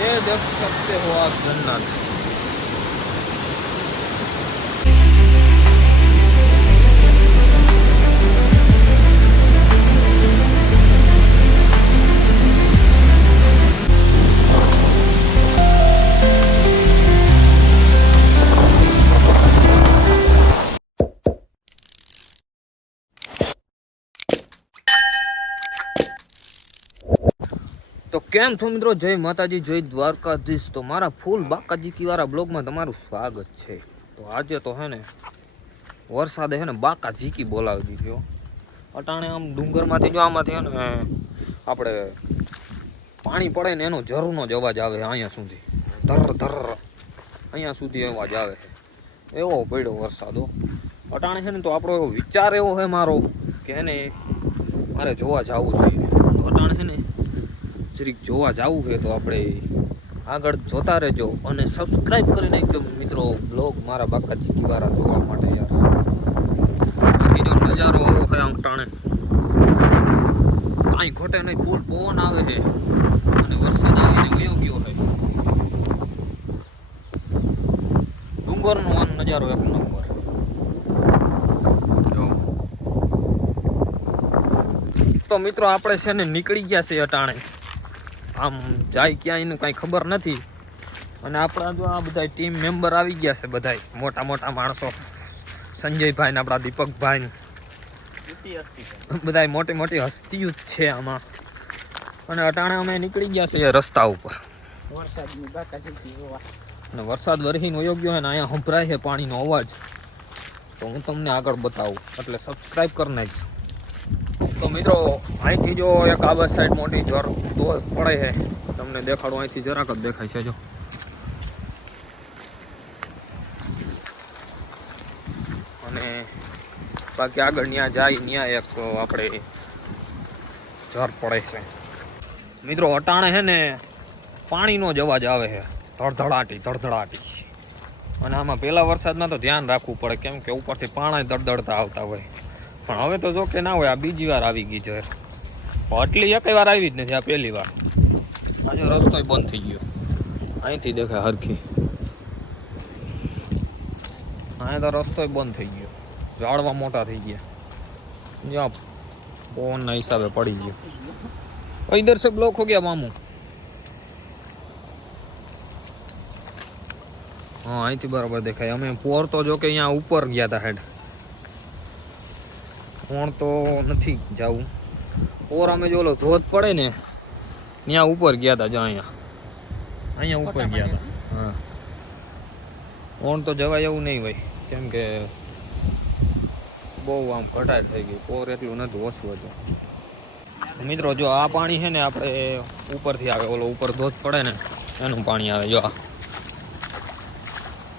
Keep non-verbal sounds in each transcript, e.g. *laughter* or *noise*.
ये देख सकते हो आप जन्नत તો કેમ છો મિત્રો? જય માતાજી, જય દ્વારકાધીશ. તો મારા ફૂલ બાકાજી કીવારા બ્લોગમાં તમારું સ્વાગત છે. તો આજે તો હે ને, વરસાદે હે ને બાકા ઝીકી બોલાવી દીધી અટાણે આમ ડુંગરમાંથી જો આમાંથી હે ને, આપણે પાણી પડે ને એનો જરૂરનો જ અવાજ આવે અહીંયા સુધી. ધર ધર, અહીંયા સુધી અવાજ આવે. એવો પડ્યો વરસાદો અટાણે છે ને તો આપણો એવો વિચાર એવો છે મારો કે ને, મારે જોવા જવું જોઈએ તો અટાણે છે ને જરીક જોવા જવું છે તો આપણે આગળ જોતા રહેજો અને સબસ્ક્રાઈબ કરી નાખજો મિત્રો બ્લોગ મારા બાકા ચીકીવાળા જોવા માટે યાર. બીજો નજારો આવો છે આમ ટાણે. કાંઈ ઘટે નહીં, ફૂલ પવન આવે છે. અને વરસાદ આવીને ગયો ગયો છે. ડુંગરનો નજારો એક નંબર. તો મિત્રો આપણે છે ને નીકળી ગયા છે અટાણે. આમ જાય ક્યાં એનું કાંઈ ખબર નથી. અને આપણા જો આ બધા ટીમ મેમ્બર આવી ગયા છે બધાય. મોટા મોટા માણસો. સંજયભાઈ ને આપણા દીપકભાઈ ને બધાય મોટી મોટી હસ્તીઓ જ છે આમાં. અને અટાણે અમે નીકળી ગયા છે રસ્તા ઉપર. અને વરસાદ વરહીને યોગ્ય ગયો હોય ને અહીંયા સંભળાય છે પાણીનો અવાજ. તો હું તમને આગળ બતાવું. એટલે સબસ્ક્રાઈબ કરી નાખજો. તો મિત્રો, અહીંથી જો એક આ સાઈડ મોટી જોર દોર પડે છે. તમને દેખાડું, અહીંથી જરાક જ દેખાય છે, જો. અને બાકી આગળ ત્યાં જાય ત્યાં એક આપણે જર પડે છે. મિત્રો, અટાણે છે ને પાણીનો જ અવાજ આવે છે. ધડધડાટી ધડધડાટી. અને આમાં પહેલા વરસાદમાં તો ધ્યાન રાખવું પડે, કેમ કે ઉપરથી પાણી દળદળતા આવતા હોય. પણ હવે તો જો કે ના હોય, આ બીજી વાર આવી ગઈ છે આટલી એક વાર આવી જ નથી, આ પહેલી વાર. આજે રસ્તો બંધ થઈ ગયો. અહીંથી દેખાય હરખી. અહીંયા તો રસ્તો બંધ થઈ ગયો. ઝાડવા મોટા થઈ ગયા. જ્યાં પવનના હિસાબે પડી ગયો. ઇધર સે બ્લોક હો ગયા મામू. હા, અહીંથી બરાબર દેખાય. અમે પોર તો જો કે અહીંયા ઉપર ગયા હતા હેડ. કોણ તો નથી જવું. ઓર અમે જો ઓલો ધોધ પડે ને ત્યાં ઉપર ગયા હતા જો અહીંયા. અહીંયા ઉપર ગયા હતા હા. કોણ તો જવાય એવું નહીં ભાઈ કેમ કે બહુ આમ ઘટાડ થઈ ગયું પોર એટલું નથી ઓછું હતું. મિત્રો જો આ પાણી છે ને આપણે ઉપરથી આવે. ઓલો ઉપર ધોધ પડે ને એનું પાણી આવે. જો આ.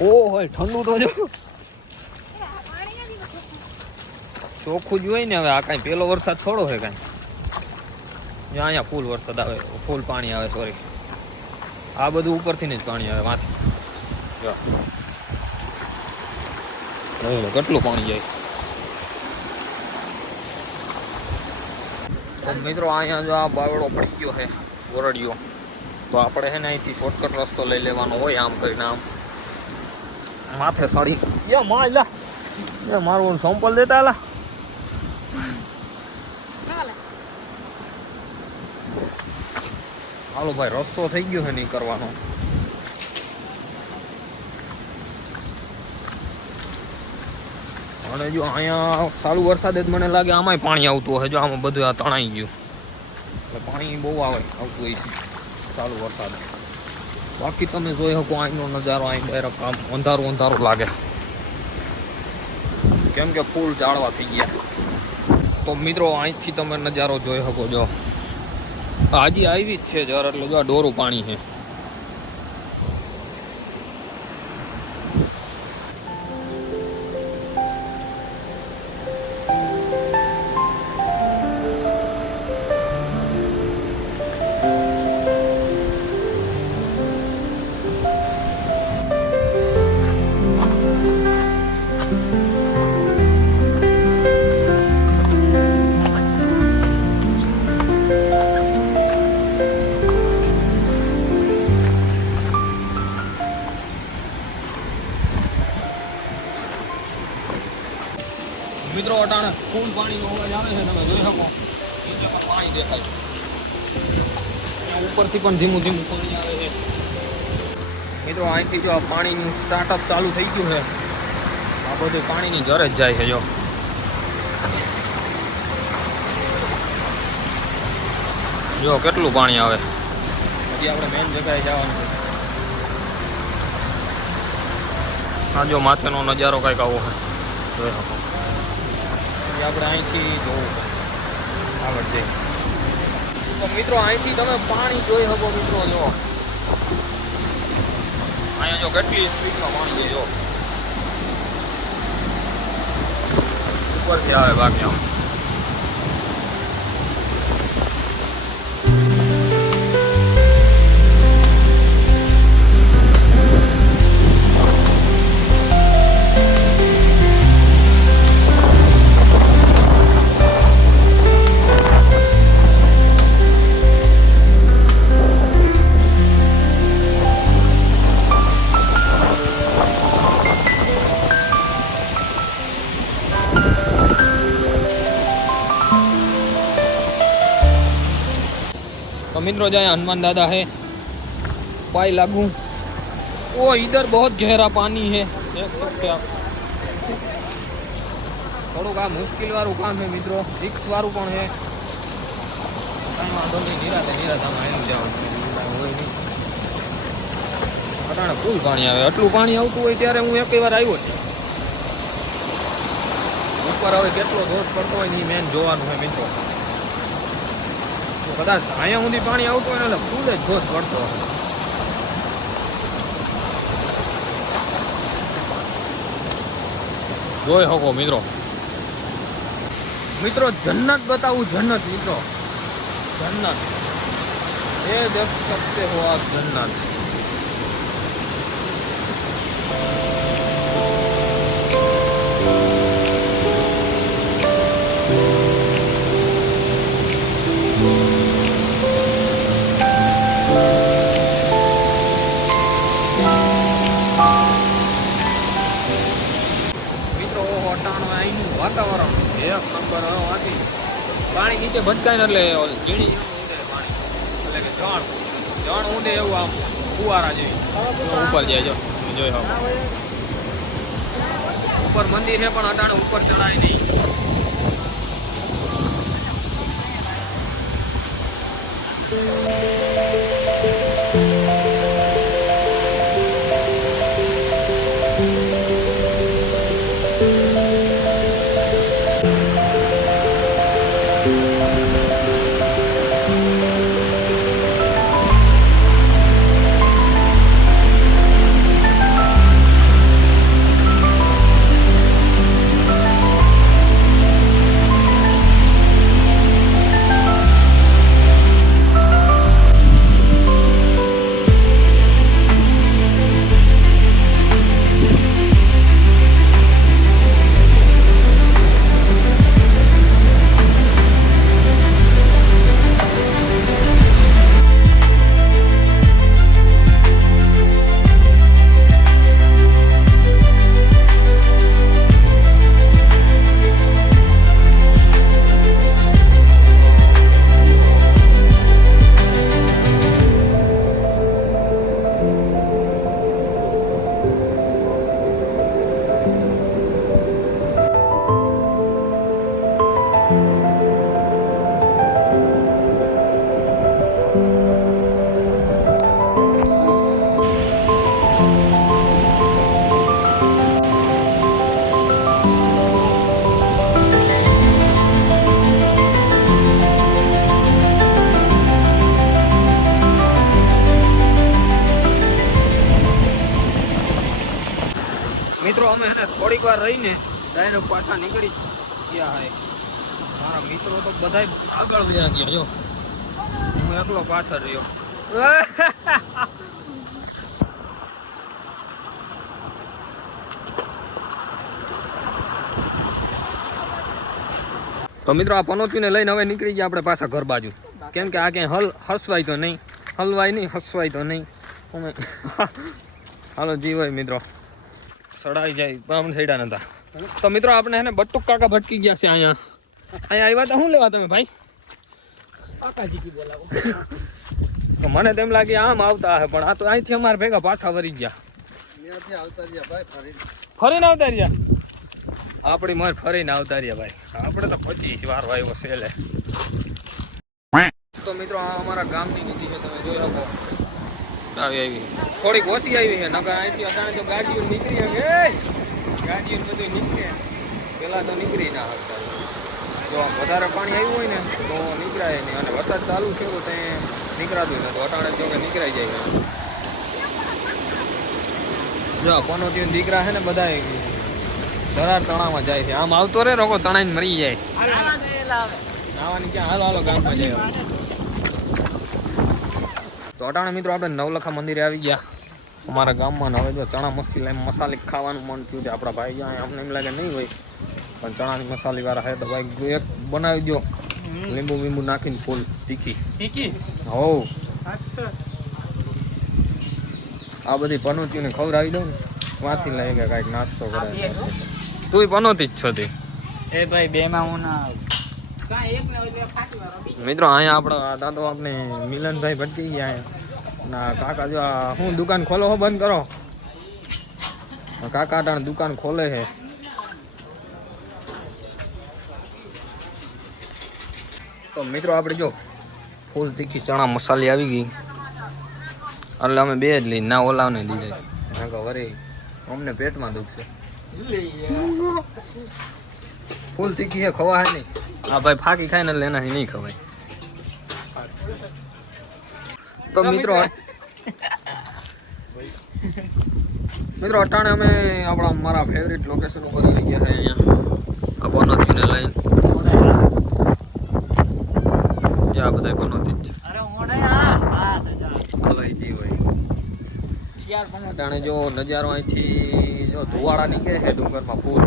ઓ હોય ઠંડુ તો જો. ચોખ્ખું જ હોય ને, હવે આ કાંઈ પેલો વરસાદ થોડો છે કાંઈ. જો અહીંયા ફૂલ વરસાદ આવે, ફૂલ પાણી આવે સોરી આ બધું ઉપરથી ને જ પાણી આવે, માથે. કેટલું પાણી જાય. મિત્રો, અહીંયા જો આ બાવડો પડી ગયો છે ગોરડિયો તો આપણે છે ને અહીંથી શોર્ટકટ રસ્તો લઈ લેવાનો હોય, આમ કરીને આમ. માથે સાડી. મારું સંપલ દેતા લા હાલો ભાઈ, રસ્તો થઈ ગયો છે નહીં કરવાનો. અને જો અહીંયા ચાલુ વરસાદે જ મને લાગે, આમાંય પાણી આવતું હોય જો આમાં બધું આ તણાઈ ગયું. એટલે પાણી બહુ આવે આવતું હોય છે. ચાલુ વરસાદ. બાકી તમે જોઈ શકો અહીંનો નજારો અહીં ડાયરેક્ટ આમ અંધારું અંધારું લાગે. કેમ કે ફૂલ જાળવા થઈ ગયા. તો મિત્રો અહીંથી તમે નજારો જોઈ શકો જો હાજી આવી જ છે જર એટલે જો ડોરું પાણી છે. ઉપરથી પણ ધીમું ધીમું પાણી આવે છે. મિત્રો, અહીંથી જો પાણીનું સ્ટાર્ટઅપ ચાલુ થઈ ગયું છે, આ બધું પાણીની જરે જ જાય છે, જો. જો, કેટલું પાણી આવે. હજી આપણે મેન જગ્યાએ જવાનું છે. આ જો માથેનો નજારો કંઈક આવો છે. જોઈ શકો. આપણે અહીંથી જોવું આગળ જઈ તો મિત્રો, અહીંથી તમે પાણી જોઈ શકો મિત્રો, જો. અહીંયા જો કેટલી સ્પીડમાં પાણી છે, જો. ઉપરથી આવે બાકી આમ. तो मित्रों जाए हनुमान दादा है पाई लागू वो इधर बहुत गहरा पानी है देख सकते आप થોડુંક આ મુશ્કેલ વાળું કામ છે મિત્રો રિક્સ વાળું પણ છે કાંઈ વાંધો નહીં નિરાતે નિરાતામાં એમ જવાનું કાંઈ હોય નહીં અટાણે ફૂલ પાણી આવે આટલું પાણી આવતું હોય ત્યારે હું એક વાર આવ્યો છે ઉપર હવે કેટલો ધોધ પડતો હોય ને મેન જોવાનું હોય મિત્રો તો કદાચ અહીંયા સુધી પાણી આવતું હોય એટલે ફૂલ જ જોશ પડતો હોય. જોઈ શકો મિત્રો. મિત્રો જન્નત બતાવું જન્નત મિત્રો. જન્નત. એ દેખ સકતે હો આપ જન્નત. મિત્રો ઓહો અહીંનું વાતાવરણ એક નંબર હવે પાણી નીચે ભટકાય ને એટલે ઝીણી પાણી. એટલે કે જણ જણ ઊંડે એવું આમ ફુવારા જેવી. ઉપર જાય, જો. જોઈ શકો ઉપર મંદિર છે, પણ અટાણે ઉપર ચડાય નહીં. મિત્રો રહીને ડાયરેક્ટ પાછા નીકળી ગયા હે મારા મિત્રો તો બધાય આગળ વયા ગયા, જો. હું એકલો પાછળ રહ્યો. *laughs* તો મિત્રો આ પનોતીને લઈને હવે નીકળી ગયા આપણે પાછા ઘર બાજુ. કેમ કે આ ક્યાંય હલ હસવાય તો નહીં. હલવાય નહીં, હસવાય તો નહીં. અમે *laughs* હાલો જીવાય મિત્રો. સડાઈ જાય પણ સડ્યા નતા. તો મિત્રો આપણે હે ને બટુક કાકા ભટકી ગયા છે અહીંયા. અહીંયા આવ્યા તો શું લેવા તમે ભાઈ? કાકાજી બોલાવો તો મને તેમ લાગે આમ આવતા હશે પણ આ તો અહીંથી અમારે ભેગા પાછા વરી ગયા. ફરીને. આવતા રહ્યા? આપણી મારે ફરીને આવતા રહ્યા ભાઈ. આપણે તો પછી જ વાર આવ્યો છે લે. તો મિત્રો આ અમારા ગામની નીતિ છે તમે જોઈ શકો. આવી આવી. થોડીક ઓછી આવી છે નકર અહીંથી અટાણે તો ગાડીઓ નીકળી શકે ગાડીઓ બધું નીકળે. પેલા તો નીકળી ના હતા જો વધારે પાણી આવ્યું હોય ને તો નીકળાય નહીં. અને વરસાદ ચાલુ છે તો નીકળાતું નથી. અટાણે જો કે નીકળાઈ જાય જો કોનો ત્યાં દીકરા છે ને બધા ધરાર તણામાં જાય છે. આમ આવતો રે રોકો તણાઈને મરી જાય. નાવાની ક્યાં? હાલો હાલો ગામમાં જાય તો અટાણે મિત્રો આપણે નવલખા મંદિરે આવી ગયા. અમારા ગામમાં હવે જો ચણા મસ્તી લઈને મસાલી ખાવાનું મન થયું છે. આપણા ભાઈ જ્યાં અમને એમ લાગે નહીં હોય. પણ ચણાની મસાલી વાળા હે તો ભાઈ એક બનાવી દો લીંબુ લીંબુ નાખીને ફૂલ તીખી. તીખી? હોવ આ બધી પનોતીઓને ખવડાવી દઉં ને. વાંથી લઈ ગયા કાંઈક નાસ્તો કરે. તું પનોતી જ છો તે? એ ભાઈ બે માં હું ના મિત્રો, અહીંયા આપણા દાદો આપણે મિલનભાઈ ભટકી ગયા ના કાકા જો હું દુકાન ખોલો હો, બંધ કરો. કાકા તાણ દુકાન ખોલે છે. તો મિત્રો, આપણે જો ફૂલ તીખી ચણા મસાલી આવી ગઈ. એટલે અમે બે જ લઈ ના ઓલાવને દીધા. કારણ કે વરે અમને પેટમાં દુખશે. ફૂલ તીખી છે ખવા નહીં. હા ભાઈ ફાકી ખાય ને એટલે એનાથી નહીં ખવાય. તો મિત્રો મિત્રો અટાણે અમે આપણા મારા ફેવરિટ લોકેશન ઉપર આવી ગયા છે અહીંયા. આ પનોતીને લઈને. આ બધા પનોતી જ છે. જી. અટાણે નજારો અહીંથી જો ધુવાડા નીકળે છે ડુંગરમાં ફૂલ.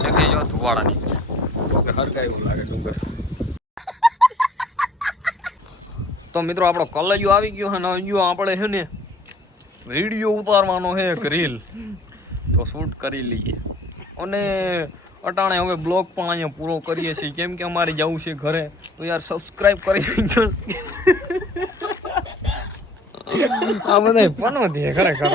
જગ્યાએ જો ધુવાડા નીકળે. કે એવું લાગે ડુંગર તો મિત્રો, આપણો કલૈયો આવી ગયો છે ને હજુ આપણે છે ને વીડિયો ઉતારવાનો છે એક રીલ. તો શૂટ કરી લઈએ. અને અટાણે હવે બ્લોગ પણ અહીંયા પૂરો કરીએ છીએ. કેમ કે અમારે જવું છે ઘરે. તો યાર સબસ્ક્રાઈબ કરી દેજો આ બધા પણ ખરેખર.